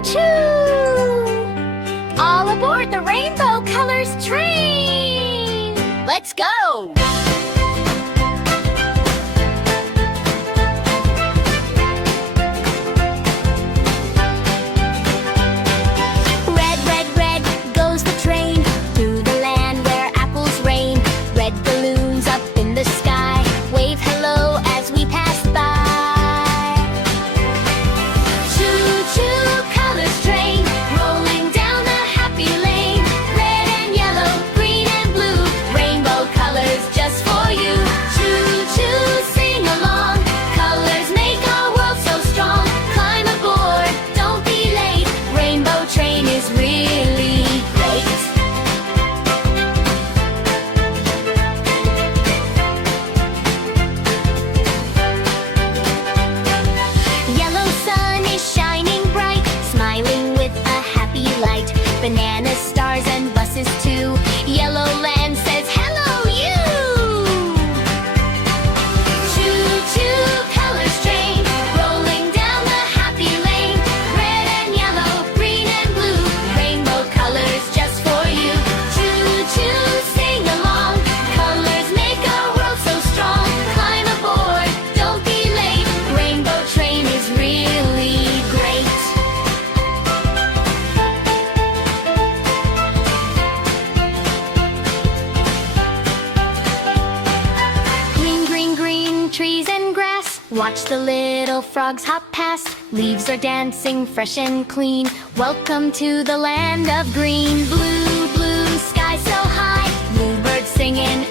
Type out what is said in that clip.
choo! All aboard the Rainbow Colors train! Let's go! Red, red, red goes the train through the land where apples rain. Red balloons up in the sky wave hello as we pass by. Choo choo colors train rolling down a happy lane. Red and yellow, green and blue, rainbow colors just for you. Choo choo, sing along. Colors make our world so strong. Climb aboard, don't be late. Rainbow train is really great. Yellow sun is shining bright, smiling with a happy light. Banana stars and buses too. Yellow land says hello you. Choo choo colors train rolling down the happy lane. Red and yellow, green and blue, rainbow colors just for you. Choo choo, sing along. Colors make our world so strong. Climb aboard, don't be late. Rainbow train is really great. Green, green, green, trees and grass. Watch the little frogs hop past. Leaves are dancing fresh and clean. Welcome to the land of green. Blue, blue sky so high. Bluebirds singing